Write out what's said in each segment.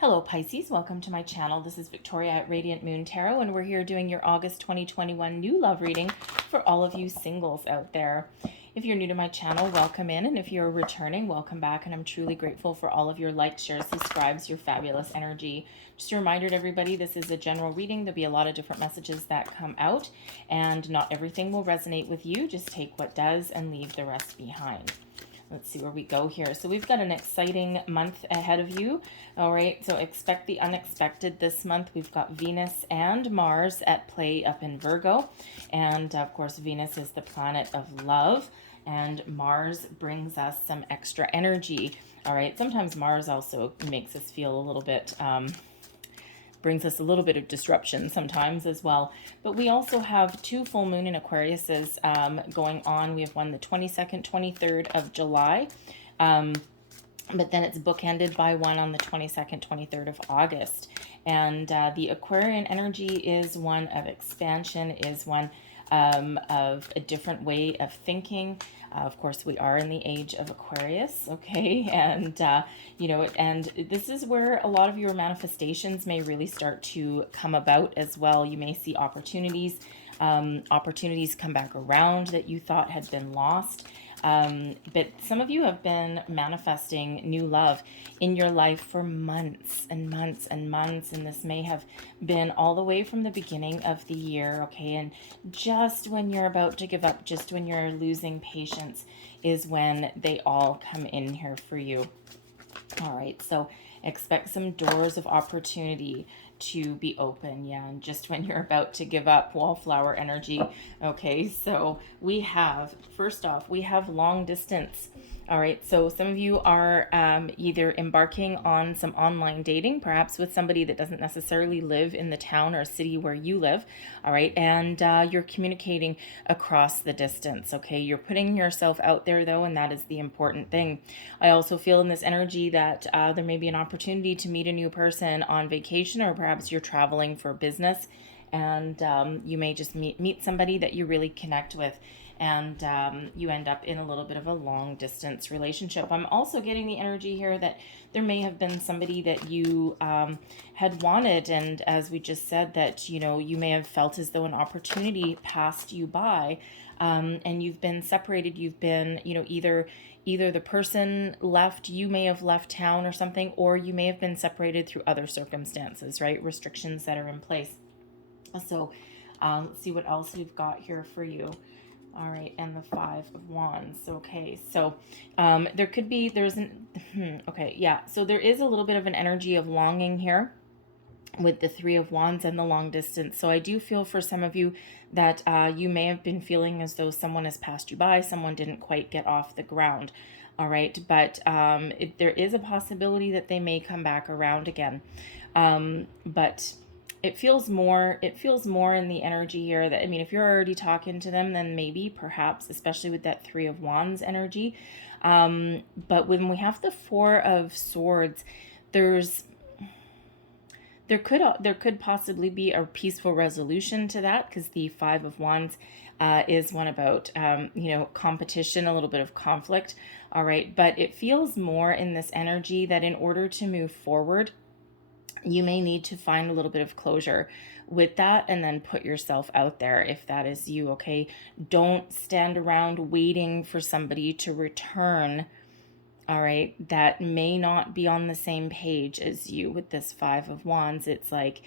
Hello Pisces, welcome to my channel. This is Victoria at Radiant Moon Tarot, and we're here doing your August 2021 new love reading for all of you singles out there. If you're new to my channel, welcome in, and if you're returning, welcome back, and I'm truly grateful for all of your likes, shares, subscribes, your fabulous energy. Just a reminder to everybody, this is a general reading. There'll be a lot of different messages that come out, and not everything will resonate with you. Just take what does and leave the rest behind. Let's see where we go here. So we've got an exciting month ahead of you. All right, so expect the unexpected this month. We've got Venus and Mars at play up in Virgo. And of course, Venus is the planet of love, and Mars brings us some extra energy. All right, sometimes Mars also makes us feel a little bit brings us a little bit of disruption sometimes as well. But we also have two full moon in Aquariuses going on. We have one the 22nd, 23rd of July. But then it's bookended by one on the 22nd, 23rd of August. And the Aquarian energy is one of expansion, is one of a different way of thinking. Of course, we are in the age of Aquarius, okay? And, and this is where a lot of your manifestations may really start to come about as well. You may see opportunities come back around that you thought had been lost. But some of you have been manifesting new love in your life for months and months and months, and this may have been all the way from the beginning of the year, okay? And just when you're about to give up, just when you're losing patience, is when they all come in here for you. All right, so expect some doors of opportunity to be open, yeah, and just when you're about to give up, wallflower energy. Okay, so we have, first off, we have long distance. All right, so some of you are either embarking on some online dating, perhaps with somebody that doesn't necessarily live in the town or city where you live, all right, and you're communicating across the distance, okay? You're putting yourself out there, though, and that is the important thing. I also feel in this energy that there may be an opportunity to meet a new person on vacation, or perhaps you're traveling for business, and you may just meet somebody that you really connect with, and you end up in a little bit of a long distance relationship. I'm also getting the energy here that there may have been somebody that you had wanted, and as we just said, that you may have felt as though an opportunity passed you by, and you've been separated. You've been either the person left, you may have left town or something, or you may have been separated through other circumstances, right? Restrictions that are in place. So let's see what else we've got here for you. All right, and the Five of Wands. Okay, so okay, yeah. So there is a little bit of an energy of longing here with the Three of Wands and the long distance. So I do feel for some of you that you may have been feeling as though someone has passed you by, someone didn't quite get off the ground. All right, but there is a possibility that they may come back around again. But it feels more in the energy here that, I mean, if you're already talking to them, then maybe, perhaps, especially with that Three of Wands energy. But when we have the Four of Swords, there could possibly be a peaceful resolution to that, because the Five of Wands is one about competition, a little bit of conflict. All right, but it feels more in this energy that in order to move forward, you may need to find a little bit of closure with that, and then put yourself out there if that is you, okay? Don't stand around waiting for somebody to return, all right, that may not be on the same page as you. With this Five of Wands, it's like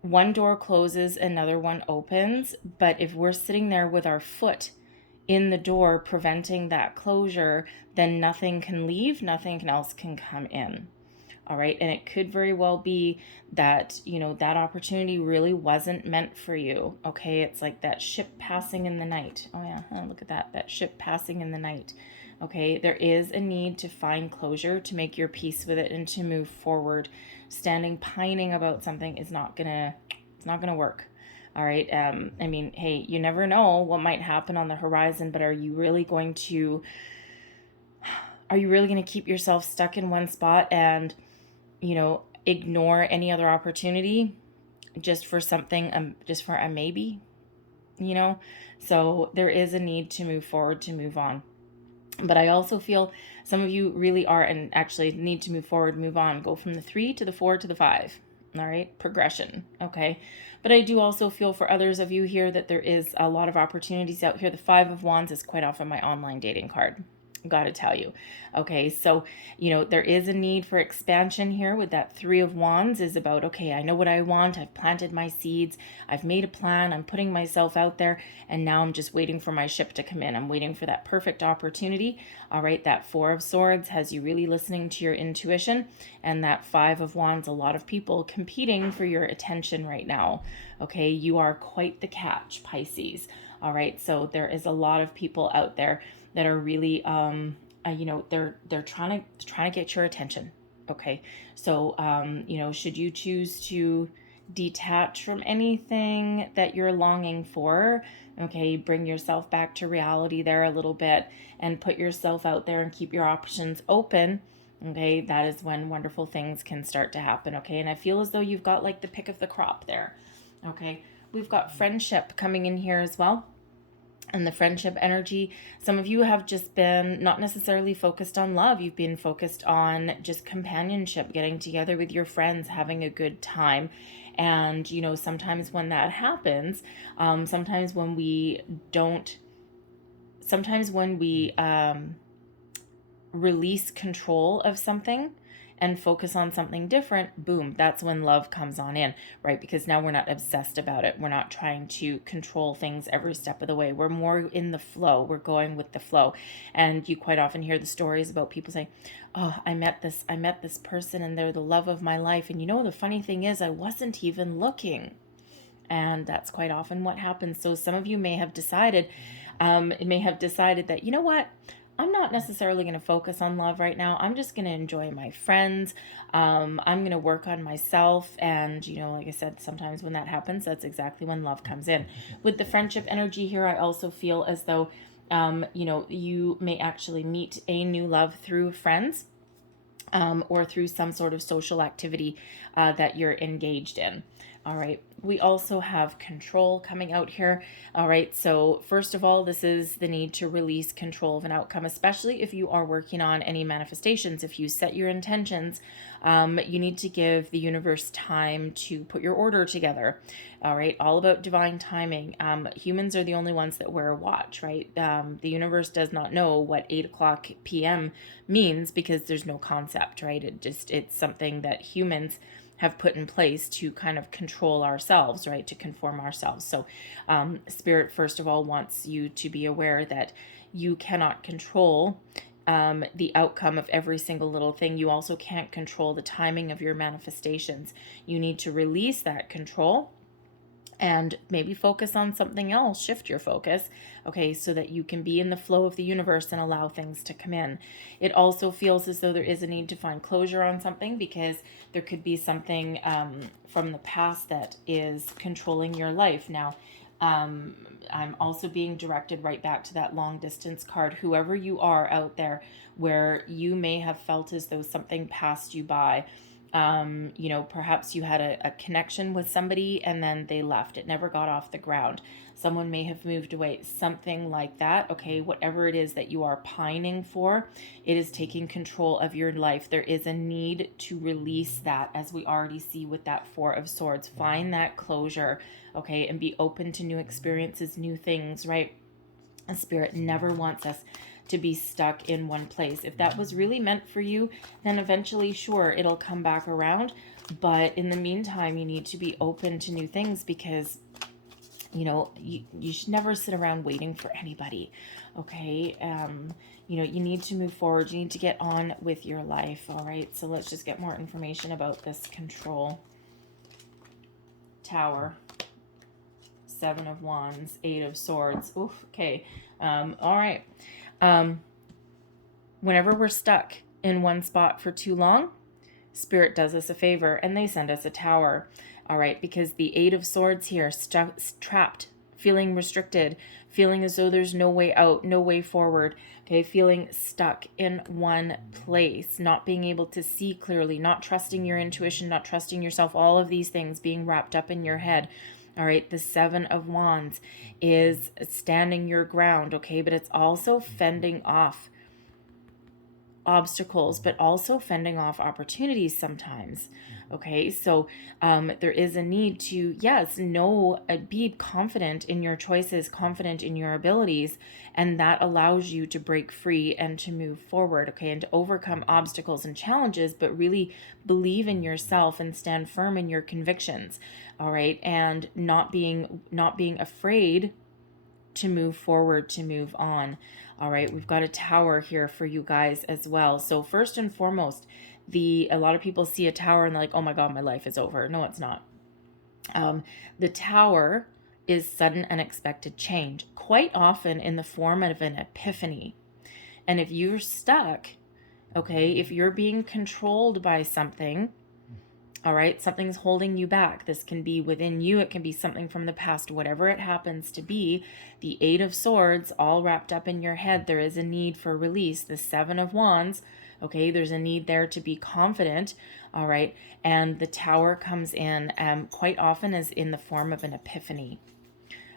one door closes, another one opens, but if we're sitting there with our foot in the door preventing that closure, then nothing can leave, nothing else can come in. All right, and it could very well be that, that opportunity really wasn't meant for you, okay? It's like that ship passing in the night. Oh yeah, look at that ship passing in the night, okay? There is a need to find closure, to make your peace with it, and to move forward. Standing pining about something is not gonna work. All right, I mean, hey, you never know what might happen on the horizon, but are you really going to keep yourself stuck in one spot and ignore any other opportunity just for something, just for a maybe, So there is a need to move forward, to move on. But I also feel some of you really are, and actually need to move forward, move on, go from the 3 to the 4 to the 5. All right, progression. Okay. But I do also feel for others of you here that there is a lot of opportunities out here. The 5 of Wands is quite often my online dating card. Got to tell you. Okay, so, there is a need for expansion here with that 3 of Wands is about, okay, I know what I want. I've planted my seeds. I've made a plan. I'm putting myself out there. And now I'm just waiting for my ship to come in. I'm waiting for that perfect opportunity. All right, that 4 of Swords has you really listening to your intuition. And that 5 of Wands, a lot of people competing for your attention right now. Okay, you are quite the catch, Pisces. All right, so there is a lot of people out there that are really they're trying to get your attention. Okay, so should you choose to detach from anything that you're longing for, okay, bring yourself back to reality there a little bit and put yourself out there and keep your options open. Okay, that is when wonderful things can start to happen. Okay, and I feel as though you've got like the pick of the crop there. Okay, we've got friendship coming in here as well. And the friendship energy, some of you have just been not necessarily focused on love. You've been focused on just companionship, getting together with your friends, having a good time. And, sometimes when that happens, sometimes when we release control of something and focus on something different, boom, that's when love comes on in, right? Because now we're not obsessed about it. We're not trying to control things every step of the way. We're more in the flow. We're going with the flow. And you quite often hear the stories about people saying, oh, I met this person and they're the love of my life. And the funny thing is, I wasn't even looking. And that's quite often what happens. So some of you may have decided that, you know what? I'm not necessarily going to focus on love right now. I'm just going to enjoy my friends. I'm going to work on myself. And, like I said, sometimes when that happens, that's exactly when love comes in. With the friendship energy here, I also feel as though, you may actually meet a new love through friends. Or through some sort of social activity that you're engaged in. All right. We also have control coming out here. All right. So first of all, this is the need to release control of an outcome, especially if you are working on any manifestations. If you set your intentions, you need to give the universe time to put your order together. All right. All about divine timing. Humans are the only ones that wear a watch, right? The universe does not know what 8:00 p.m. means because there's no concept, right? It's something that humans have put in place to kind of control ourselves, right? To conform ourselves. So Spirit, first of all, wants you to be aware that you cannot control the outcome of every single little thing. You also can't control the timing of your manifestations. You need to release that control and maybe focus on something else, shift your focus, okay, so that you can be in the flow of the universe and allow things to come in. It also feels as though there is a need to find closure on something because there could be something from the past that is controlling your life. Now, I'm also being directed right back to that long distance card. Whoever you are out there where you may have felt as though something passed you by, perhaps you had a connection with somebody and then they left. It never got off the ground. Someone may have moved away, something like that. Okay, whatever it is that you are pining for, it is taking control of your life. There is a need to release that, as we already see with that 4 of Swords. Find that closure, okay, and be open to new experiences, new things, right? A Spirit never wants us to be stuck in one place. If that was really meant for you, then eventually, sure, it'll come back around. But in the meantime, you need to be open to new things because, you should never sit around waiting for anybody. Okay. You need to move forward. You need to get on with your life. All right. So let's just get more information about this control. Tower. 7 of Wands, 8 of Swords. Oof. Okay. All right. Whenever we're stuck in one spot for too long, Spirit does us a favor and they send us a tower. All right, because the 8 of Swords here, trapped, feeling restricted, feeling as though there's no way out, no way forward. Okay, feeling stuck in one place, not being able to see clearly, not trusting your intuition, not trusting yourself, all of these things being wrapped up in your head. All right, the 7 of Wands is standing your ground, okay, but it's also fending off obstacles, but also fending off opportunities sometimes. Okay, so there is a need to, yes, be confident in your choices, confident in your abilities, and that allows you to break free and to move forward, okay, and to overcome obstacles and challenges, but really believe in yourself and stand firm in your convictions, all right, and not being afraid to move forward, to move on. All right, we've got a tower here for you guys as well. So first and foremost, a lot of people see a tower and they're like, oh my God, my life is over. No, it's not. The tower is sudden, unexpected change, quite often in the form of an epiphany. And if you're stuck, okay, if you're being controlled by something, all right, something's holding you back. This can be within you. It can be something from the past, whatever it happens to be. The Eight of Swords, all wrapped up in your head. There is a need for release. The Seven of Wands, okay, there's a need there to be confident, all right. And the Tower comes in quite often as in the form of an epiphany.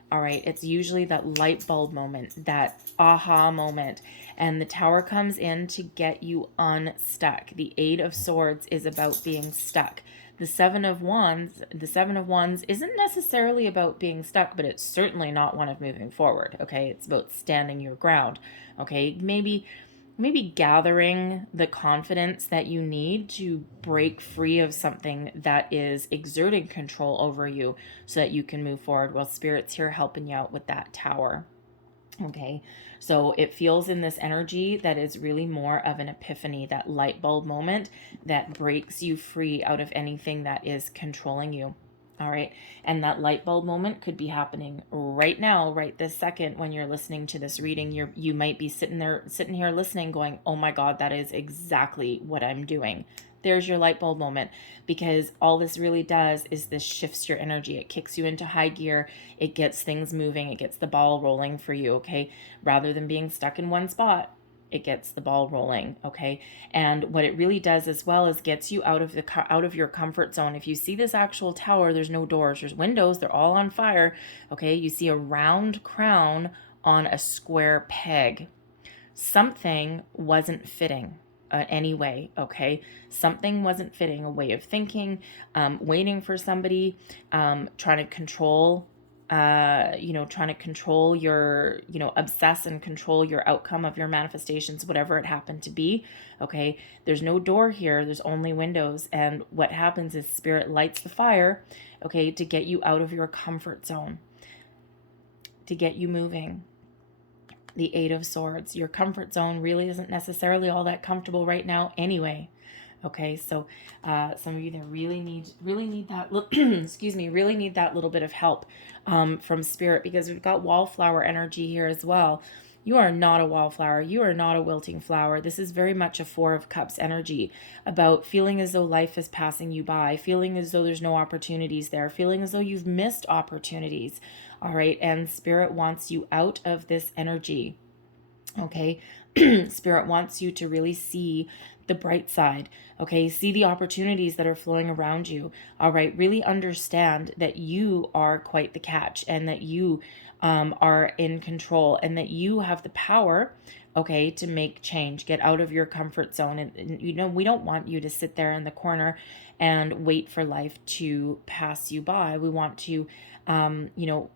All right, it's usually that light bulb moment, that aha moment. And the Tower comes in to get you unstuck. The Eight of Swords is about being stuck. The Seven of Wands isn't necessarily about being stuck, but it's certainly not one of moving forward, okay? It's about standing your ground, okay? Maybe gathering the confidence that you need to break free of something that is exerting control over you so that you can move forward. Well, Spirit's here helping you out with that Tower. Okay, so it feels in this energy that is really more of an epiphany, that light bulb moment that breaks you free out of anything that is controlling you. All right, and that light bulb moment could be happening right now, right this second when you're listening to this reading. You might be sitting here listening going, oh my God, that is exactly what I'm doing. There's your light bulb moment, because all this really does is this shifts your energy. It kicks you into high gear. It gets things moving. It gets the ball rolling for you, okay? Rather than being stuck in one spot, it gets the ball rolling, okay? And what it really does as well is gets you out of your comfort zone. If you see this actual tower, there's no doors, there's windows, they're all on fire, okay? You see a round crown on a square peg. Something wasn't fitting anyway, okay? Something wasn't fitting, a way of thinking, waiting for somebody, trying to control your, obsess and control your outcome of your manifestations, whatever it happened to be, okay? There's no door here, there's only windows, and what happens is Spirit lights the fire, okay, to get you out of your comfort zone, to get you moving. The Eight of Swords. Your comfort zone really isn't necessarily all that comfortable right now anyway. Okay, so some of you that really need that really need that little bit of help from Spirit, because we've got wallflower energy here as well. You are not a wallflower. You are not a wilting flower. This is very much a Four of Cups energy, about feeling as though life is passing you by, feeling as though there's no opportunities there, feeling as though you've missed opportunities. All right, and Spirit wants you out of this energy. Okay, Spirit wants you to really see the bright side. Okay, see the opportunities that are flowing around you. All right, really understand that you are quite the catch, and that you are in control, and that you have the power, okay, to make change, get out of your comfort zone. And we don't want you to sit there in the corner and wait for life to pass you by. We want to,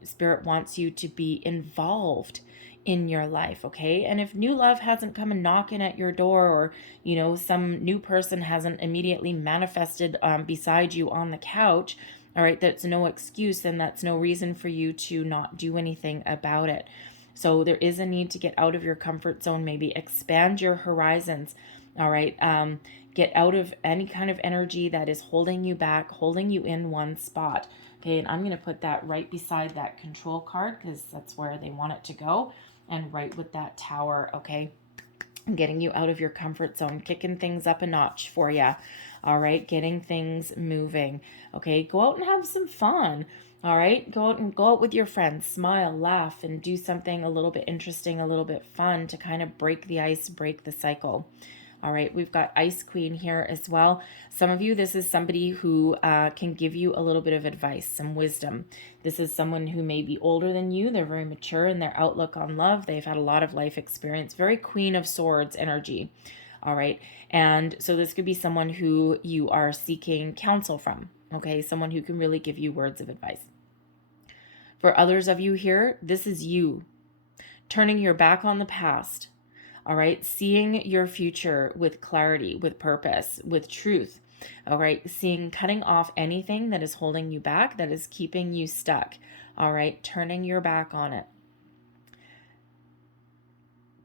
Spirit wants you to be involved in your life, okay? And if new love hasn't come and knocking at your door, or some new person hasn't immediately manifested beside you on the couch, all right, that's no excuse, and that's no reason for you to not do anything about it. So there is a need to get out of your comfort zone, maybe expand your horizons, all right? Get out of any kind of energy that is holding you back, holding you in one spot. Okay, and I'm going to put that right beside that control card, because that's where they want it to go, and right with that Tower, okay? Getting you out of your comfort zone, kicking things up a notch for you, all right? Getting things moving, okay? Go out and have some fun, all right? Go out with your friends, smile, laugh, and do something a little bit interesting, a little bit fun to kind of break the ice, break the cycle. All right, we've got Ice Queen here as well. Some of you, this is somebody who can give you a little bit of advice, some wisdom. This is someone who may be older than you. They're very mature in their outlook on love. They've had a lot of life experience. Very Queen of Swords energy. All right. And so this could be someone who you are seeking counsel from. Okay. Someone who can really give you words of advice. For others of you here, this is you turning your back on the past. All right. Seeing your future with clarity, with purpose, with truth. All right. Cutting off anything that is holding you back, that is keeping you stuck. All right. Turning your back on it.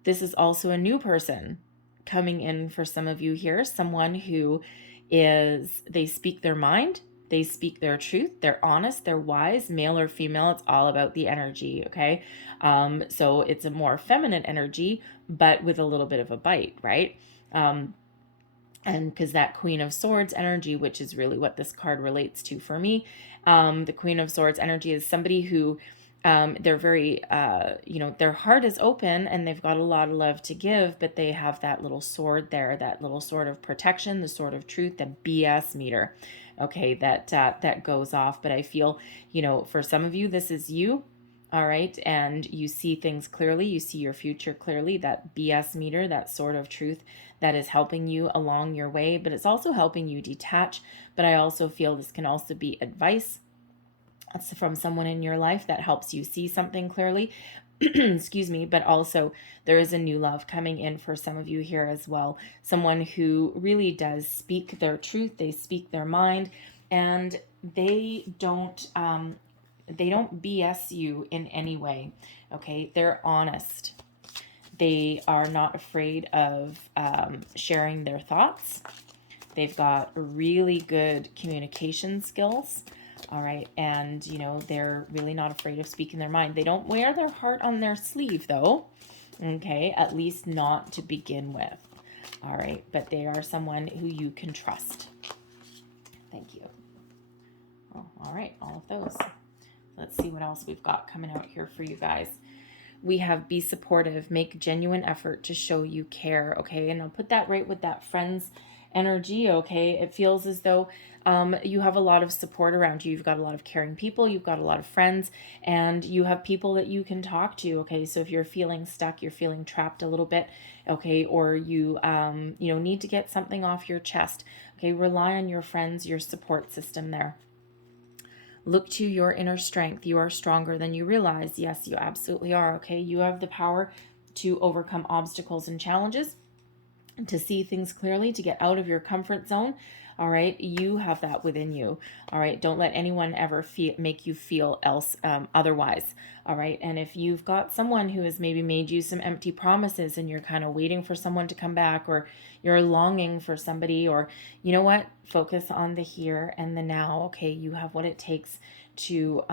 This is also a new person coming in for some of you here. Someone who they speak their mind. They speak their truth. They're honest. They're wise, male or female. It's all about the energy. Okay. So it's a more feminine energy, but with a little bit of a bite, right? And because that Queen of Swords energy, which is really what this card relates to for me, the Queen of Swords energy is somebody who they're very, their heart is open and they've got a lot of love to give, but they have that little sword there, that little sword of protection, the sword of truth, the BS meter. Okay, that goes off. But I feel, for some of you, this is you. All right. And you see things clearly. You see your future clearly. That BS meter, that sword of truth, that is helping you along your way, but it's also helping you detach. But I also feel this can also be advice from someone in your life that helps you see something clearly. Excuse me, but also there is a new love coming in for some of you here as well. Someone who really does speak their truth. They speak their mind, and they don't BS you in any way. Okay, they're honest. They are not afraid of sharing their thoughts. They've got really good communication skills. All right. And, they're really not afraid of speaking their mind. They don't wear their heart on their sleeve, though. Okay. At least not to begin with. All right. But they are someone who you can trust. Thank you. Oh, all right. All of those. Let's see what else we've got coming out here for you guys. We have be supportive, make genuine effort to show you care. Okay. And I'll put that right with that friends energy. Okay. It feels as though you have a lot of support around you. You've got a lot of caring people. You've got a lot of friends, and you have people that you can talk to. Okay. So if you're feeling stuck, you're feeling trapped a little bit. Okay. Or you, need to get something off your chest. Okay. Rely on your friends, your support system there. Look to your inner strength. You are stronger than you realize. Yes, you absolutely are. Okay. You have the power to overcome obstacles and challenges, to see things clearly, to get out of your comfort zone. All right. You have that within you. All right. Don't let anyone ever make you feel otherwise. All right. And if you've got someone who has maybe made you some empty promises and you're kind of waiting for someone to come back, or you're longing for somebody, or you know what, focus on the here and the now. Okay. You have what it takes to,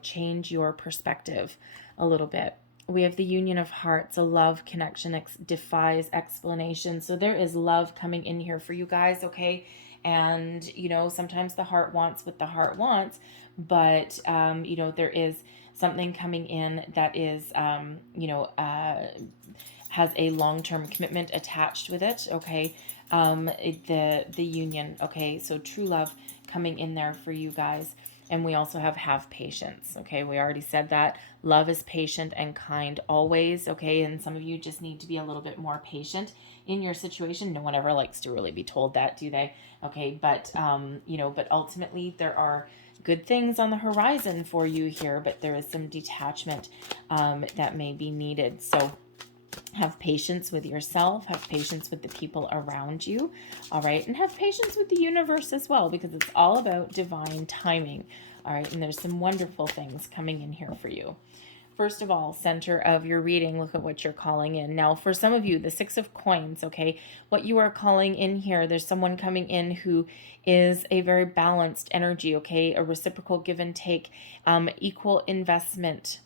change your perspective a little bit. We have the Union of Hearts, a love connection defies explanation. So there is love coming in here for you guys, okay? And, sometimes the heart wants what the heart wants, but, there is something coming in that is, has a long-term commitment attached with it, okay? The union, okay? So true love coming in there for you guys. And we also have patience, okay? We already said that. Love is patient and kind always, okay? And some of you just need to be a little bit more patient in your situation. No one ever likes to really be told that, do they? Okay, but, but ultimately there are good things on the horizon for you here, but there is some detachment that may be needed. So have patience with yourself, have patience with the people around you, all right? And have patience with the universe as well, because it's all about divine timing, all right? And there's some wonderful things coming in here for you. First of all, center of your reading, look at what you're calling in. Now, for some of you, the Six of Coins, okay, what you are calling in here, there's someone coming in who is a very balanced energy, okay, a reciprocal give and take, equal investment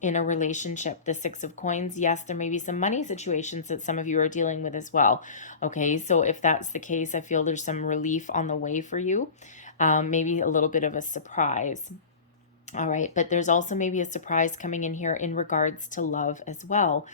in a relationship. The Six of Coins, yes, there may be some money situations that some of you are dealing with as well. Okay, so if that's the case, I feel there's some relief on the way for you. Maybe a little bit of a surprise. All right, but there's also maybe a surprise coming in here in regards to love as well.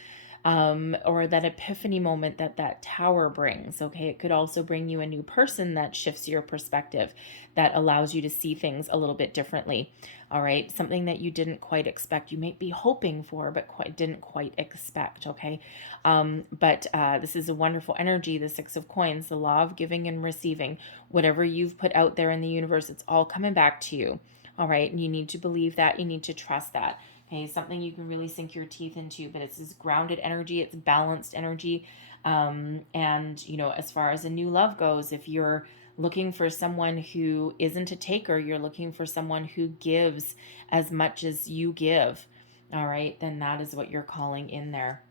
or that epiphany moment that that tower brings. Okay, it could also bring you a new person that shifts your perspective, that allows you to see things a little bit differently. All right, something that you didn't quite expect, you might be hoping for, but didn't quite expect. Okay, but this is a wonderful energy, the Six of Coins, the law of giving and receiving. Whatever you've put out there in the universe, it's all coming back to you. All right, and you need to believe that, you need to trust that. Okay, something you can really sink your teeth into, but it's this grounded energy, it's balanced energy. And, you know, as far as a new love goes, if you're looking for someone who isn't a taker, you're looking for someone who gives as much as you give, all right, then that is what you're calling in there.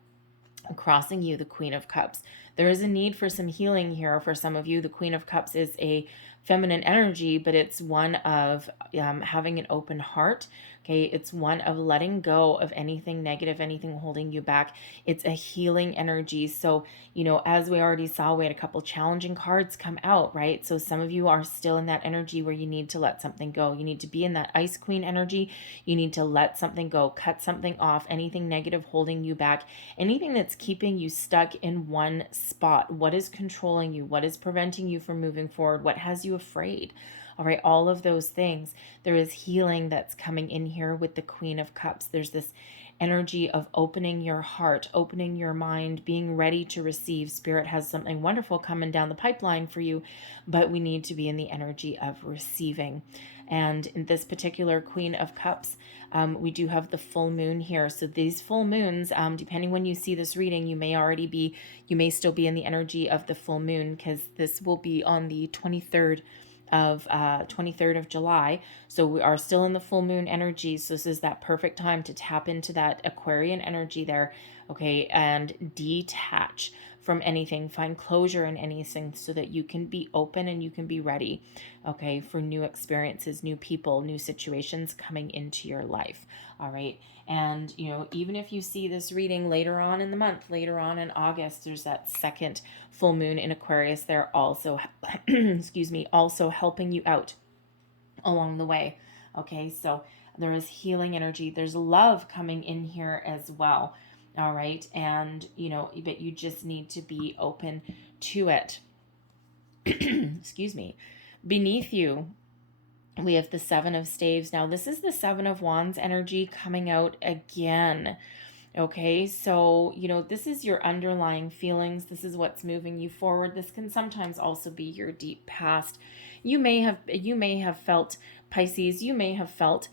Crossing you, the Queen of Cups. There is a need for some healing here for some of you. The Queen of Cups is a feminine energy, but it's one of having an open heart. Okay, it's one of letting go of anything negative, anything holding you back. It's a healing energy. So, you know, as we already saw, we had a couple challenging cards come out, right? So some of you are still in that energy where you need to let something go. You need to be in that Ice Queen energy. You need to let something go, cut something off, anything negative holding you back, anything that's keeping you stuck in one spot. What is controlling you? What is preventing you from moving forward? What has you afraid? All right, all of those things. There is healing that's coming in here with the Queen of Cups. There's this energy of opening your heart, opening your mind, being ready to receive. Spirit has something wonderful coming down the pipeline for you, but we need to be in the energy of receiving. And in this particular Queen of Cups, we do have the full moon here. So these full moons, depending when you see this reading, you may still be in the energy of the full moon, because this will be on the 23rd of July. So we are still in the full moon energy. So this is that perfect time to tap into that Aquarian energy there. Okay, and detach from anything, find closure in anything, so that you can be open and you can be ready, okay, for new experiences, new people, new situations coming into your life. All right, and you know, even if you see this reading later on in the month, later on in August, there's that second full moon in Aquarius there also excuse me, also helping you out along the way. Okay, so there is healing energy, there's love coming in here as well. All right, and you know, but you just need to be open to it. Excuse me. Beneath you, we have the Seven of Staves. Now, this is the Seven of Wands energy coming out again. Okay, so, you know, this is your underlying feelings. This is what's moving you forward. This can sometimes also be your deep past. You may have felt, Pisces, you may have felt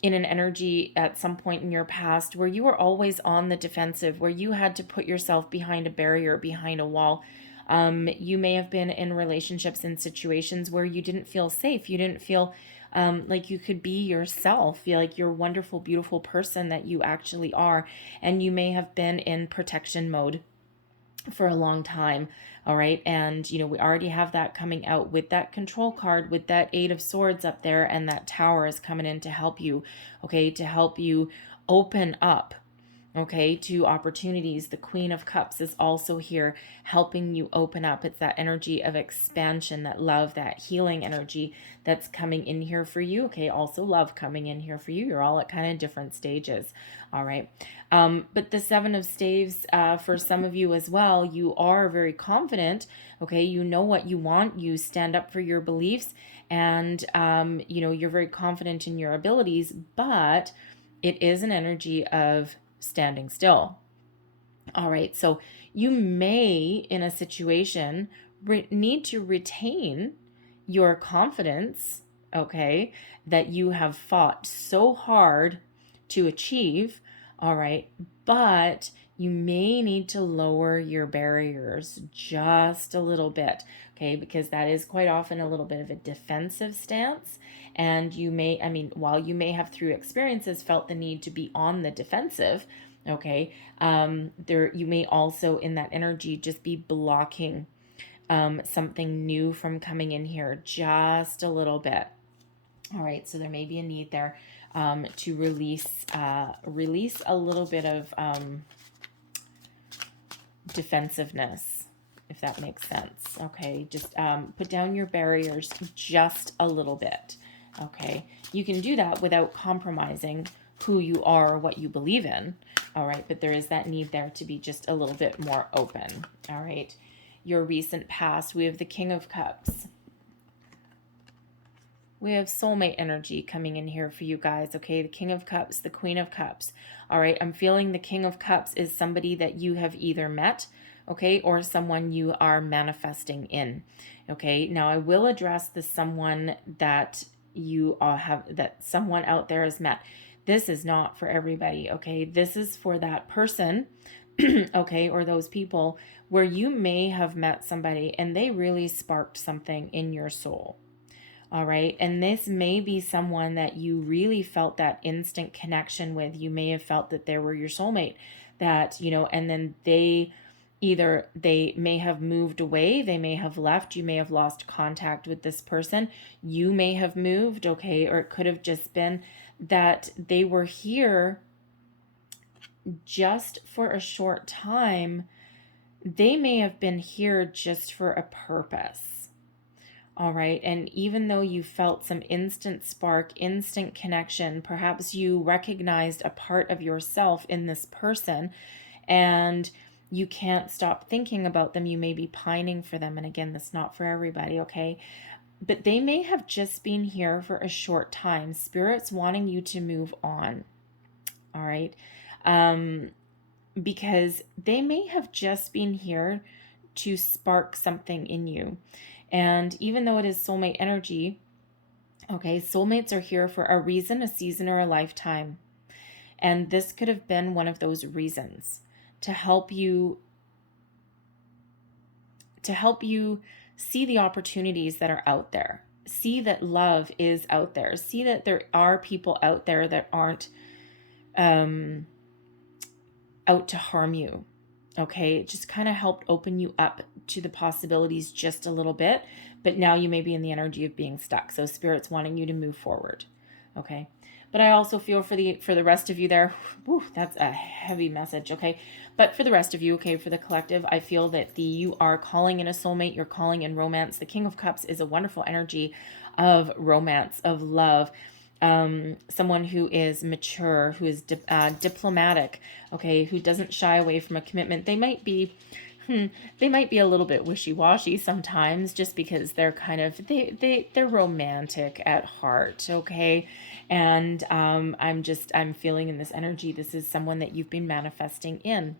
in an energy at some point in your past where you were always on the defensive, where you had to put yourself behind a barrier, behind a wall. You may have been in relationships and situations where you didn't feel safe. You didn't feel like you could be yourself, feel like you're a wonderful, beautiful person that you actually are. And you may have been in protection mode for a long time. All right, and you know, we already have that coming out with that control card, with that Eight of Swords up there, and that Tower is coming in to help you, okay, to help you open up, okay, to opportunities. The Queen of Cups is also here helping you open up. It's that energy of expansion, that love, that healing energy that's coming in here for you. Okay, also love coming in here for you. You're all at kind of different stages. All right, but the Seven of Staves, for some of you as well, you are very confident. Okay, you know what you want. You stand up for your beliefs, and you know, you're very confident in your abilities, but it is an energy of standing still. All right, so you may, in a situation, need to retain your confidence, okay, that you have fought so hard to achieve. All right, but you may need to lower your barriers just a little bit, okay, because that is quite often a little bit of a defensive stance. And you may, I mean, while you may have through experiences felt the need to be on the defensive, okay, there, you may also in that energy just be blocking something new from coming in here just a little bit. All right, so there may be a need there to release a little bit of defensiveness, if that makes sense. Okay, just put down your barriers just a little bit. Okay, you can do that without compromising who you are or what you believe in. All right. But there is that need there to be just a little bit more open. All right. Your recent past. We have the King of Cups. We have soulmate energy coming in here for you guys, okay? The King of Cups, the Queen of Cups. All right, I'm feeling the King of Cups is somebody that you have either met, okay, or someone you are manifesting in, okay? Now, I will address the someone that you all have, that someone out there has met. This is not for everybody, okay? This is for that person, okay, or those people where you may have met somebody and they really sparked something in your soul. All right. And this may be someone that you really felt that instant connection with. You may have felt that they were your soulmate, that, you know, and then they may have moved away, they may have left, you may have lost contact with this person, you may have moved, okay, or it could have just been that they were here just for a short time. They may have been here just for a purpose. All right. And even though you felt some instant spark, instant connection, perhaps you recognized a part of yourself in this person and you can't stop thinking about them. You may be pining for them. And again, that's not for everybody. Okay. But they may have just been here for a short time. Spirit's wanting you to move on. All right. Because they may have just been here to spark something in you. And even though it is soulmate energy, okay, soulmates are here for a reason, a season, or a lifetime. And this could have been one of those reasons to help you see the opportunities that are out there. See that love is out there. See that there are people out there that aren't out to harm you. Okay, it just kind of helped open you up to the possibilities just a little bit, but now you may be in the energy of being stuck. So Spirit's wanting you to move forward. Okay, but I also feel for the rest of you there. Whew, that's a heavy message. Okay, but for the rest of you, okay, for the collective, I feel that you are calling in a soulmate. You're calling in romance. The King of Cups is a wonderful energy of romance, of love. Someone who is mature, who is diplomatic, okay, who doesn't shy away from a commitment. They might be a little bit wishy-washy sometimes, just because they're kind of they're romantic at heart, okay. And I'm feeling in this energy, this is someone that you've been manifesting in,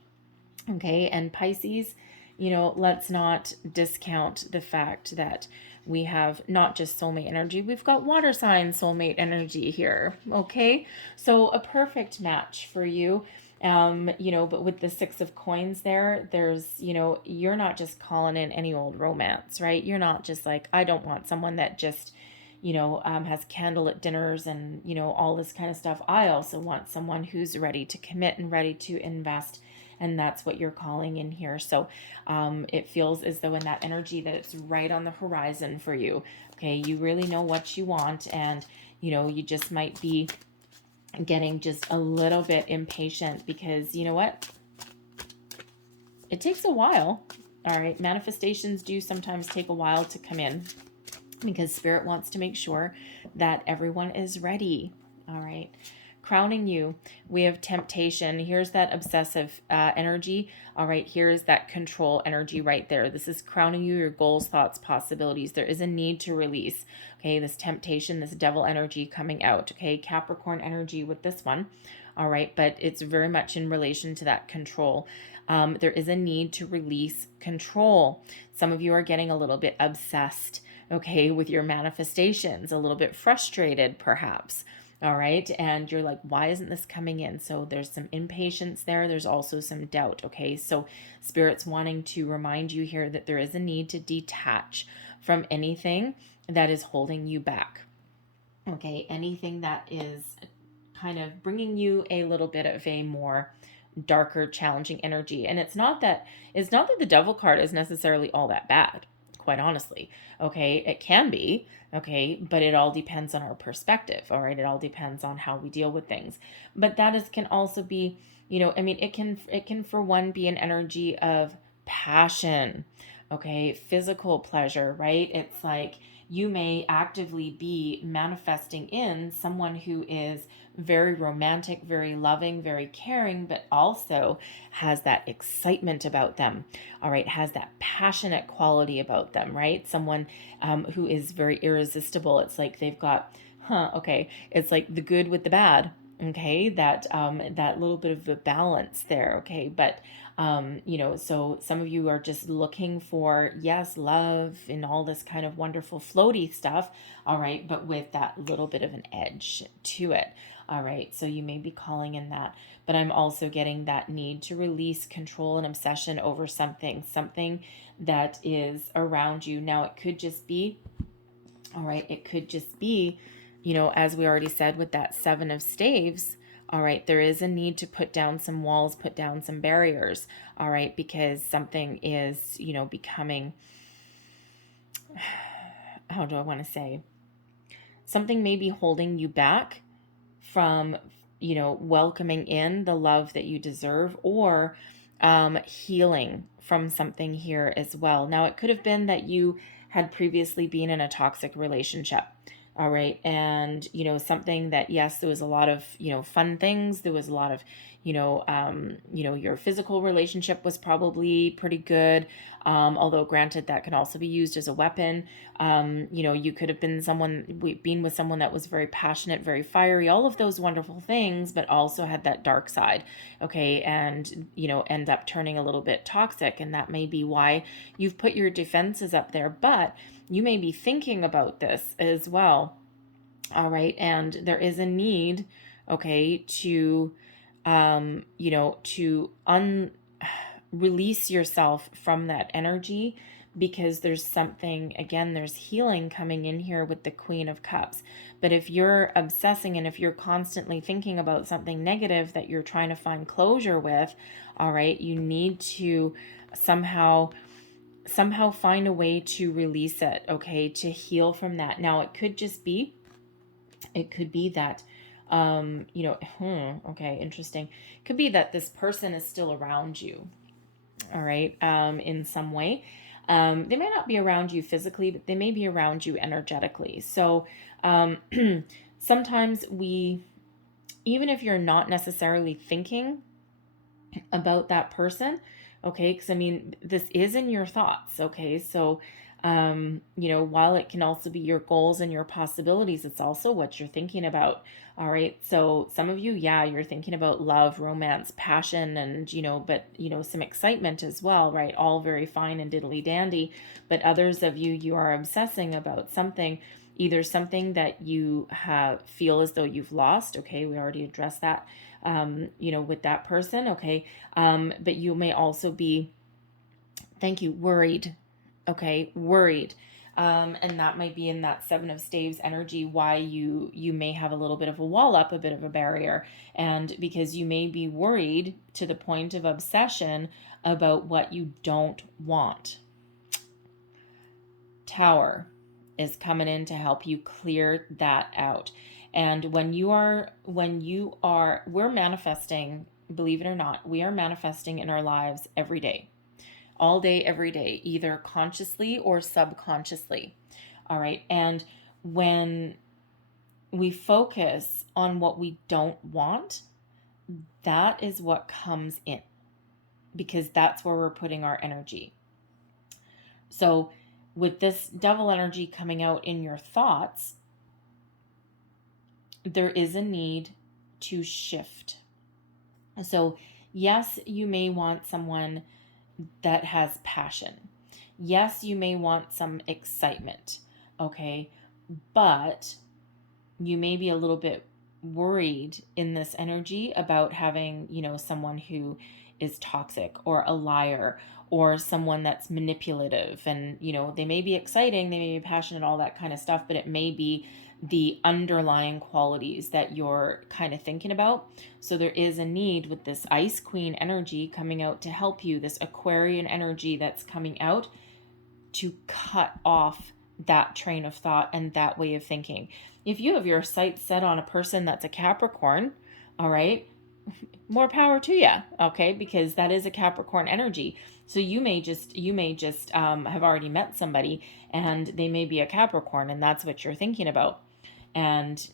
okay. And Pisces, you know, let's not discount the fact that we have not just soulmate energy, we've got water sign soulmate energy here, okay? So a perfect match for you. You know, but with the Six of Coins there's, you know, you're not just calling in any old romance, right? You're not just like, I don't want someone that just, you know, has candlelit dinners and, you know, all this kind of stuff. I also want someone who's ready to commit and ready to invest. And that's what you're calling in here. So it feels as though in that energy that it's right on the horizon for you. Okay, you really know what you want, and you know, you just might be getting just a little bit impatient because you know what? It takes a while. All right, manifestations do sometimes take a while to come in because Spirit wants to make sure that everyone is ready. All right. Crowning you, we have temptation. Here's that obsessive energy. All right, here is that control energy right there. This is crowning you, your goals, thoughts, possibilities. There is a need to release. Okay, this temptation, this devil energy coming out. Okay, Capricorn energy with this one. All right, but it's very much in relation to that control. There is a need to release control. Some of you are getting a little bit obsessed, okay, with your manifestations, a little bit frustrated perhaps. All right. And you're like, why isn't this coming in? So there's some impatience there. There's also some doubt. Okay. So Spirit's wanting to remind you here that there is a need to detach from anything that is holding you back. Okay. Anything that is kind of bringing you a little bit of a more darker, challenging energy. And it's not that the devil card is necessarily all that bad, quite honestly. Okay. It can be. Okay, but it all depends on our perspective, all right? It all depends on how we deal with things. But that can also be, you know, I mean, it can for one be an energy of passion, okay? Physical pleasure, right? It's like you may actively be manifesting in someone who is very romantic, very loving, very caring, but also has that excitement about them, all right? Has that passionate quality about them, right? Someone who is very irresistible. It's like they've got, okay, it's like the good with the bad, okay? That little bit of a balance there, okay? But so some of you are just looking for, yes, love and all this kind of wonderful floaty stuff, all right, but with that little bit of an edge to it, all right. So you may be calling in that, but I'm also getting that need to release control and obsession over something that is around you. Now, it could just be, all right, it could just be, as we already said with that Seven of Staves, all right, there is a need to put down some walls, put down some barriers, all right, because something is, becoming, how do I want to say? Something may be holding you back from, welcoming in the love that you deserve, or healing from something here as well. Now, it could have been that you had previously been in a toxic relationship. All right. And, something that, yes, there was a lot of, fun things. There was a lot of, your physical relationship was probably pretty good. Although granted, that can also be used as a weapon. You could have been with someone that was very passionate, very fiery, all of those wonderful things, but also had that dark side. Okay. And, end up turning a little bit toxic. And that may be why you've put your defenses up there, but you may be thinking about this as well. All right. And there is a need, okay, to, release yourself from that energy, because there's something, again, there's healing coming in here with the Queen of Cups. But if you're obsessing and if you're constantly thinking about something negative that you're trying to find closure with, all right, you need to somehow find a way to release it, okay, to heal from that. Now, it could be that, okay, interesting. It could be that this person is still around you, all right, in some way. They may not be around you physically, but they may be around you energetically. So sometimes even if you're not necessarily thinking about that person, okay, because this is in your thoughts, okay, so while it can also be your goals and your possibilities, it's also what you're thinking about. All right. So some of you, yeah, you're thinking about love, romance, passion, and, but, some excitement as well, right? All very fine and diddly dandy. But others of you are obsessing about something, either something that you feel as though you've lost. Okay. We already addressed that, with that person. Okay. But you may also be, worried. Okay, worried. And that might be in that Seven of Staves energy, why you may have a little bit of a wall up, a bit of a barrier. And because you may be worried to the point of obsession about what you don't want. Tower is coming in to help you clear that out. And we're manifesting, believe it or not, we are manifesting in our lives every day. All day, every day, either consciously or subconsciously. All right. And when we focus on what we don't want, that is what comes in, because that's where we're putting our energy. So with this devil energy coming out in your thoughts, there is a need to shift. So yes, you may want someone that has passion. Yes, you may want some excitement, okay? But you may be a little bit worried in this energy about having, someone who is toxic or a liar or someone that's manipulative. And, they may be exciting, they may be passionate, all that kind of stuff, but it may be the underlying qualities that you're kind of thinking about. So there is a need with this Ice Queen energy coming out to help you, this Aquarian energy that's coming out to cut off that train of thought and that way of thinking. If you have your sights set on a person that's a Capricorn, all right, more power to you, okay, because that is a Capricorn energy. So you may just have already met somebody, and they may be a Capricorn, and that's what you're thinking about. And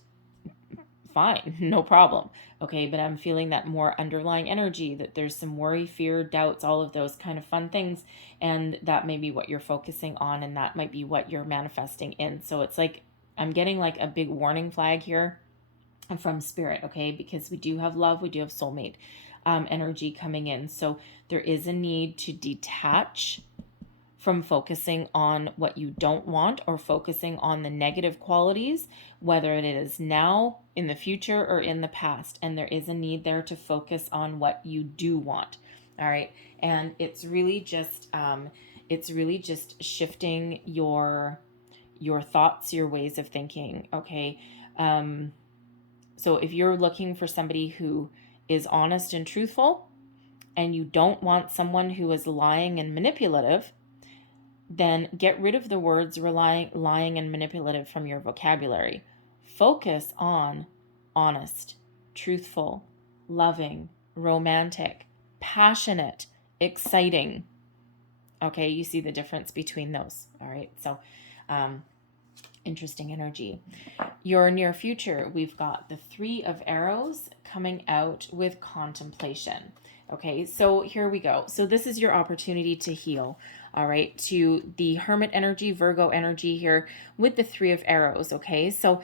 fine, no problem. Okay, but I'm feeling that more underlying energy, that there's some worry, fear, doubts, all of those kind of fun things. And that may be what you're focusing on, and that might be what you're manifesting in. So it's like I'm getting like a big warning flag here from spirit, okay? Because we do have love, we do have soulmate energy coming in. So there is a need to detach from focusing on what you don't want or focusing on the negative qualities, whether it is now, in the future, or in the past. And there is a need there to focus on what you do want. All right. And it's really just shifting your thoughts, your ways of thinking. Okay. So if you're looking for somebody who is honest and truthful, and you don't want someone who is lying and manipulative, then get rid of the words lying, and manipulative from your vocabulary. Focus on honest, truthful, loving, romantic, passionate, exciting. Okay, you see the difference between those. All right, so interesting energy. Your near future, we've got the 3 of Arrows coming out with contemplation. Okay, so here we go. So this is your opportunity to heal, all right, to the Hermit energy, Virgo energy here with the 3 of Arrows, okay? So,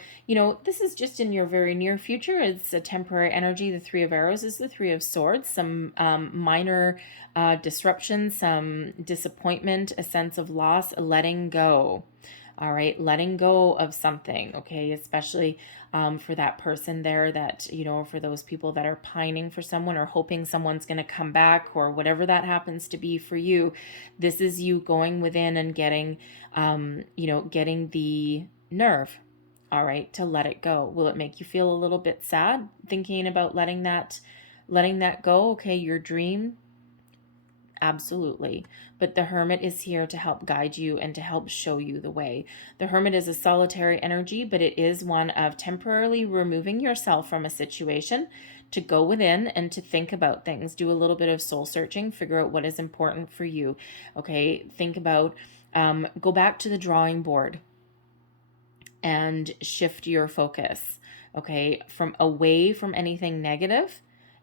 this is just in your very near future. It's a temporary energy. The 3 of Arrows is the 3 of Swords, some minor disruption, some disappointment, a sense of loss, letting go. All right, letting go of something, okay, especially for that person there that, for those people that are pining for someone or hoping someone's going to come back or whatever that happens to be for you. This is you going within and getting, getting the nerve, all right, to let it go. Will it make you feel a little bit sad thinking about letting that go? Okay, your dream. Absolutely. But the Hermit is here to help guide you and to help show you the way. The Hermit is a solitary energy, but it is one of temporarily removing yourself from a situation to go within and to think about things. Do a little bit of soul searching, figure out what is important for you. Okay, think about, go back to the drawing board and shift your focus. Okay, from away from anything negative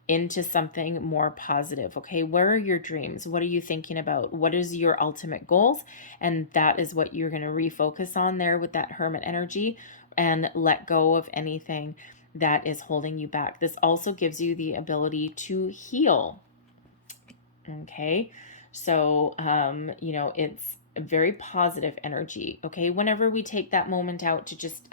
into something more positive. Okay, where are your dreams? What are you thinking about? What is your ultimate goals? And that is what you're going to refocus on there with that Hermit energy, and let go of anything that is holding you back. This also gives you the ability to heal. Okay, so it's a very positive energy. Okay, whenever we take that moment out to just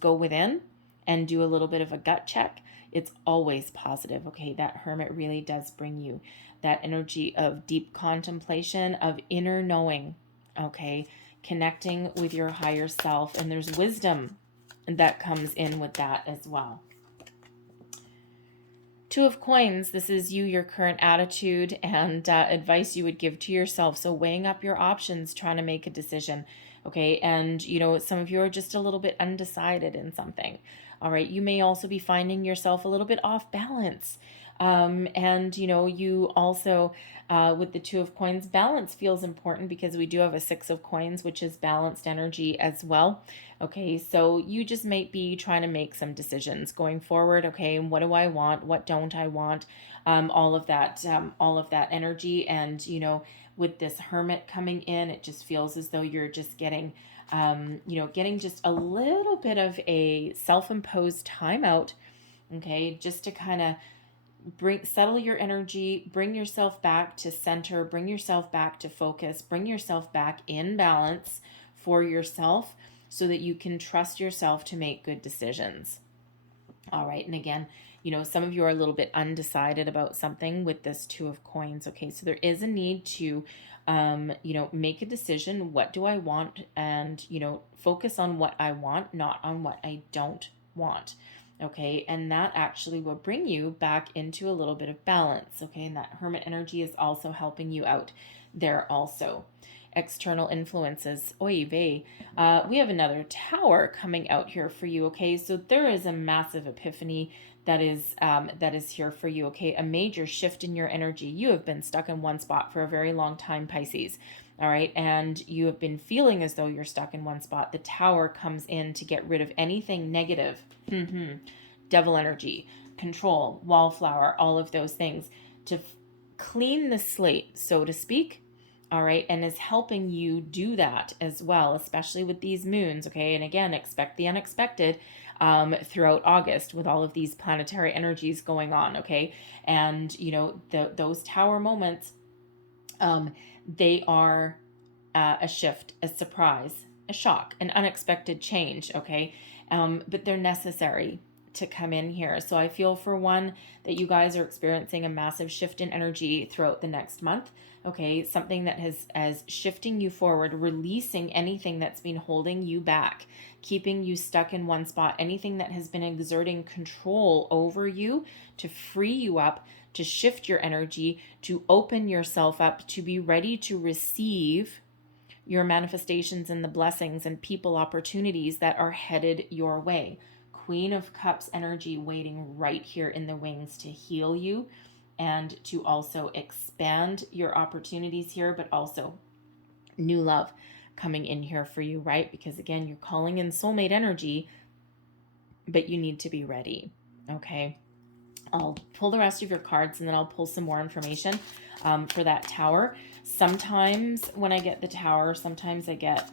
go within and do a little bit of a gut check, it's always positive. Okay, that Hermit really does bring you that energy of deep contemplation, of inner knowing. Okay, connecting with your higher self, and there's wisdom that comes in with that as well. 2 of Coins, this is you, your current attitude, and advice you would give to yourself. So weighing up your options, trying to make a decision. Okay, and some of you are just a little bit undecided in something. All right, you may also be finding yourself a little bit off balance. And you also, with the 2 of Coins, balance feels important because we do have a 6 of Coins, which is balanced energy as well. Okay, so you just might be trying to make some decisions going forward. Okay, what do I want? What don't I want? All of that energy. And, with this Hermit coming in, it just feels as though you're just getting just a little bit of a self-imposed timeout, okay, just to kind of settle your energy, bring yourself back to center, bring yourself back to focus, bring yourself back in balance for yourself so that you can trust yourself to make good decisions. All right, and again, some of you are a little bit undecided about something with this 2 of Coins. Okay, so there is a need to make a decision. What do I want? And focus on what I want, not on what I don't want. Okay, and that actually will bring you back into a little bit of balance. Okay, and that Hermit energy is also helping you out there also. external influences. Oy vey. We have another Tower coming out here for you, okay? So there is a massive epiphany that is here for you, okay? A major shift in your energy. You have been stuck in one spot for a very long time, Pisces. All right, and you have been feeling as though you're stuck in one spot. The Tower comes in to get rid of anything negative. Devil energy, control, wallflower, all of those things to clean the slate, so to speak. All right, and is helping you do that as well, especially with these moons, okay? And again, expect the unexpected throughout August with all of these planetary energies going on, okay? And, you know, those Tower moments, they are a shift, a surprise, a shock, an unexpected change, okay? But they're necessary to come in here. So I feel for one that you guys are experiencing a massive shift in energy throughout the next month, okay? Something that has shifting you forward, releasing anything that's been holding you back, keeping you stuck in one spot, anything that has been exerting control over you, to free you up, to shift your energy, to open yourself up, to be ready to receive your manifestations and the blessings and people opportunities that are headed your way. Queen of Cups energy waiting right here in the wings to heal you and to also expand your opportunities here, but also new love coming in here for you, right? Because again, you're calling in soulmate energy, but you need to be ready, okay? I'll pull the rest of your cards and then I'll pull some more information for that Tower. Sometimes when I get the Tower, sometimes I get,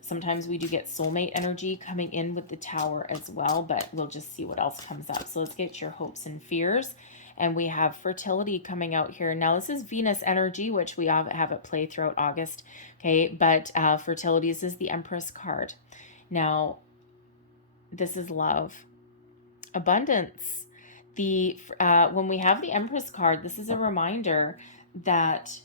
sometimes we do get soulmate energy coming in with the Tower as well, but we'll just see what else comes up. So let's get your hopes and fears. And we have fertility coming out here. Now this is Venus energy, which we have at play throughout August. Okay, but fertility, this is the Empress card. Now, this is love. Abundance. When we have the Empress card, this is a reminder that,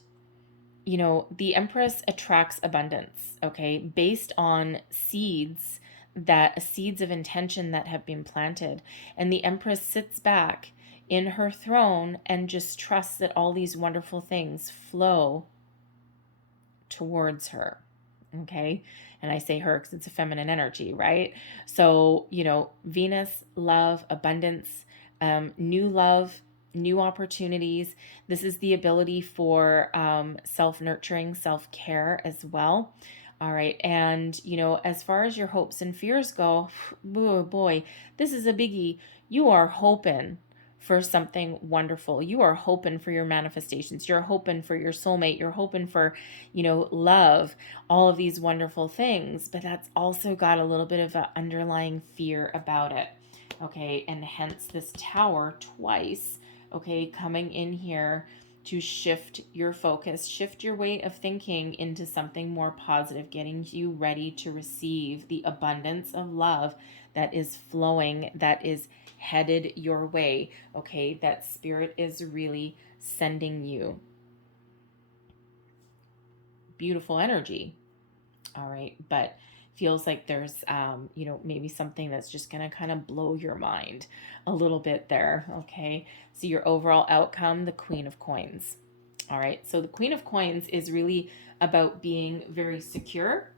you know, the Empress attracts abundance, okay, based on seeds of intention that have been planted. And the Empress sits back in her throne and just trusts that all these wonderful things flow towards her, okay? And I say her because it's a feminine energy, right? So, you know, Venus, love, abundance, new love, new opportunities. This is the ability for self-nurturing, self-care as well. All right. And, you know, as far as your hopes and fears go, oh boy, this is a biggie. You are hoping for something wonderful. You are hoping for your manifestations. You're hoping for your soulmate. You're hoping for, you know, love, all of these wonderful things. But that's also got a little bit of an underlying fear about it. Okay. And hence this Tower twice, okay, coming in here to shift your focus, shift your way of thinking into something more positive, getting you ready to receive the abundance of love that is flowing, that is headed your way, okay? That Spirit is really sending you. Beautiful energy, all right? But feels like there's, you know, maybe something that's just going to kind of blow your mind a little bit there, okay? So your overall outcome, the Queen of Coins. All right, so the Queen of Coins is really about being very secure,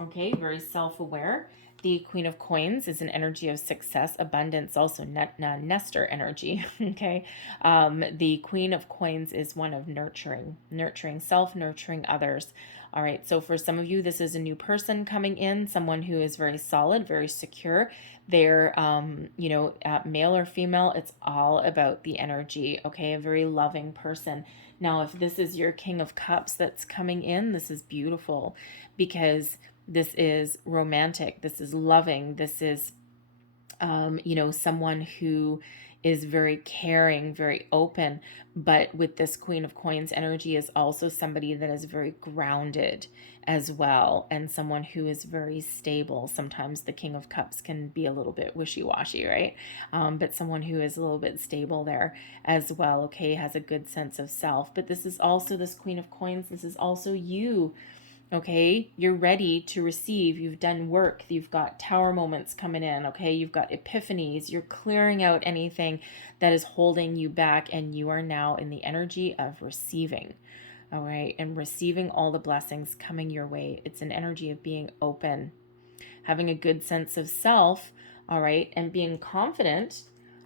okay, very self-aware. The Queen of Coins is an energy of success, abundance, also Nestor energy, okay? The Queen of Coins is one of nurturing self, nurturing others. All right, so for some of you, this is a new person coming in, someone who is very solid, very secure. They're, you know, male or female, it's all about the energy, okay? A very loving person. Now, if this is your King of Cups that's coming in, this is beautiful because this is romantic. This is loving. This is, you know, someone who is very caring, very open. But with this Queen of Coins energy is also somebody that is very grounded as well, and someone who is very stable. Sometimes the King of Cups can be a little bit wishy-washy, right? But someone who is a little bit stable there as well, okay, has a good sense of self. But this is also this Queen of Coins. This is also you. Okay, you're ready to receive. You've done work. You've got Tower moments coming in. Okay, you've got epiphanies. You're clearing out anything that is holding you back, and you are now in the energy of receiving. all right, and receiving all the blessings coming your way. It's an energy of being open, having a good sense of self, all right, and being confident,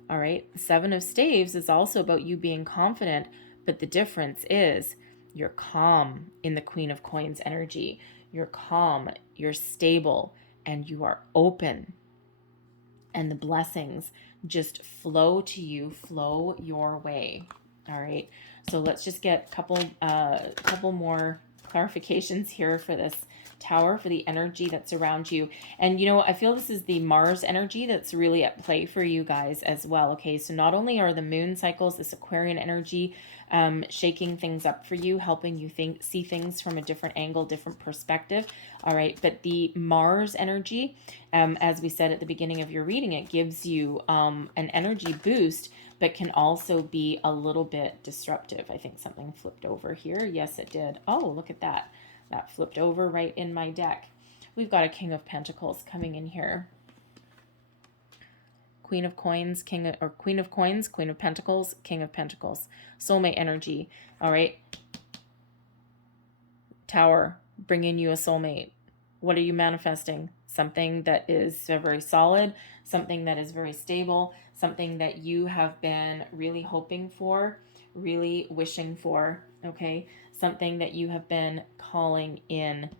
all right. Seven of Staves is also about you being confident, but the difference is you're calm in the Queen of Coins energy. You're calm, you're stable, and you are open. And the blessings just flow to you, flow your way. All right. So let's just get a couple more clarifications here for this Tower, for the energy that's around you. And I feel this is the Mars energy that's really at play for you guys as well. Okay, so not only are the moon cycles, this Aquarian energy, shaking things up for you, helping you see things from a different angle, different perspective. All right, but the Mars energy, as we said at the beginning of your reading, it gives you an energy boost, but can also be a little bit disruptive. I think something flipped over here. Yes, it did. Oh, look at that. That flipped over right in my deck. We've got a King of Pentacles coming in here. Queen of Coins, Queen of Coins, Queen of Pentacles, King of Pentacles. Soulmate energy. All right. Tower, bringing you a soulmate. What are you manifesting? Something that is very solid, something that is very stable, something that you have been really hoping for, really wishing for, okay? Something that you have been calling in.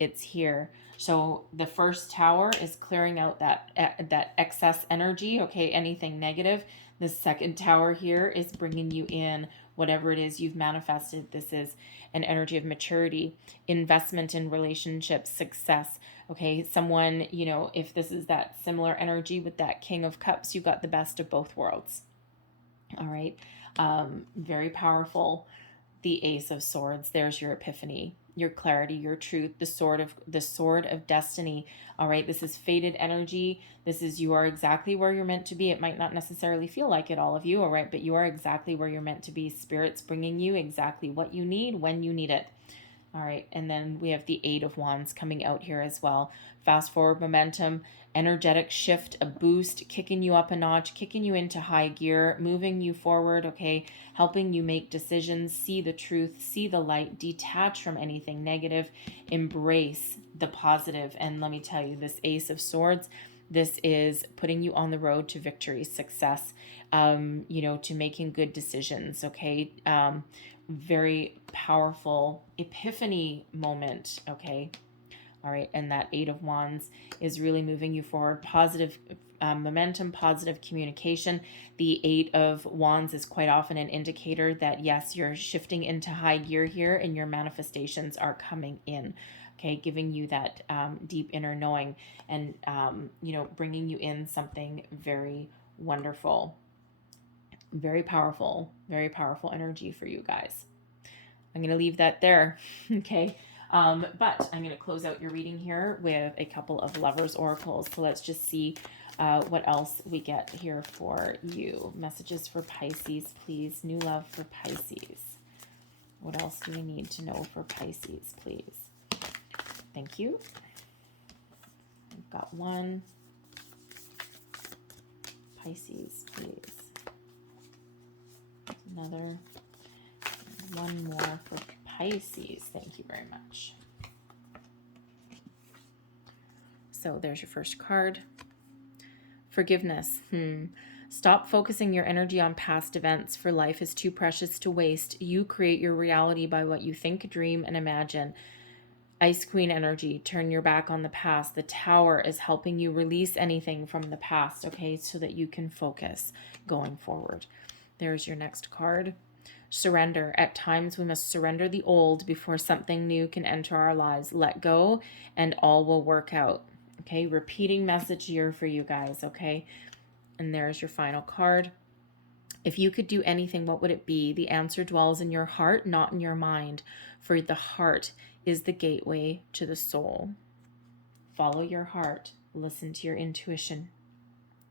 It's here. So the first tower is clearing out that excess energy, okay, anything negative. The second tower here is bringing you in whatever it is you've manifested. This is an energy of maturity, investment in relationships, success. Okay, someone, if this is that similar energy with that King of Cups, you got the best of both worlds. All right, very powerful. The Ace of Swords, there's your epiphany, your clarity, your truth, the sword of destiny. All right, this is fated energy. This is, you are exactly where you're meant to be. It might not necessarily feel like it, all of you, all right, but you are exactly where you're meant to be. Spirit's bringing you exactly what you need when you need it. All right, and then we have the Eight of Wands coming out here as well. Fast forward momentum, energetic shift, a boost, kicking you up a notch, kicking you into high gear, moving you forward, okay, helping you make decisions, see the truth, see the light, detach from anything negative, embrace the positive. And let me tell you, this Ace of Swords, this is putting you on the road to victory, success, to making good decisions, okay? Very powerful epiphany moment, okay? All right, and that Eight of Wands is really moving you forward. Positive momentum, positive communication. The Eight of Wands is quite often an indicator that, yes, you're shifting into high gear here and your manifestations are coming in, okay? Giving you that deep inner knowing and, bringing you in something very wonderful. Very powerful energy for you guys. I'm going to leave that there, okay? But I'm going to close out your reading here with a couple of Lovers Oracles. So let's just see what else we get here for you. Messages for Pisces, please. New love for Pisces. What else do we need to know for Pisces, please? Thank you. I've got one. Pisces, please. Another. One more for Pisces. Thank you very much. So there's your first card. Forgiveness. Stop focusing your energy on past events, for life is too precious to waste. You create your reality by what you think, dream, and imagine. Ice Queen energy. Turn your back on the past. The Tower is helping you release anything from the past, okay, so that you can focus going forward. There's your next card. Surrender. At times we must surrender the old before something new can enter our lives. Let go and all will work out. Okay, repeating message here for you guys, okay? And there's your final card. If you could do anything, what would it be? The answer dwells in your heart, not in your mind, for the heart is the gateway to the soul. Follow your heart. Listen to your intuition.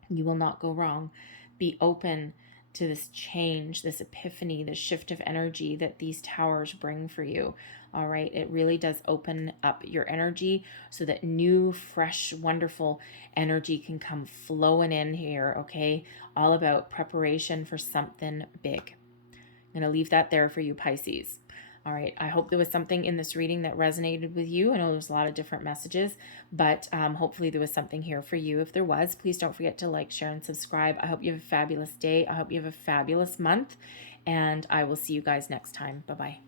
You will not go wrong. Be open to this change, this epiphany, this shift of energy that these towers bring for you. All right, it really does open up your energy so that new, fresh, wonderful energy can come flowing in here, okay? All about preparation for something big. I'm going to leave that there for you, Pisces. All right, I hope there was something in this reading that resonated with you. I know there's a lot of different messages, but hopefully there was something here for you. If there was, please don't forget to like, share, and subscribe. I hope you have a fabulous day. I hope you have a fabulous month, and I will see you guys next time. Bye-bye.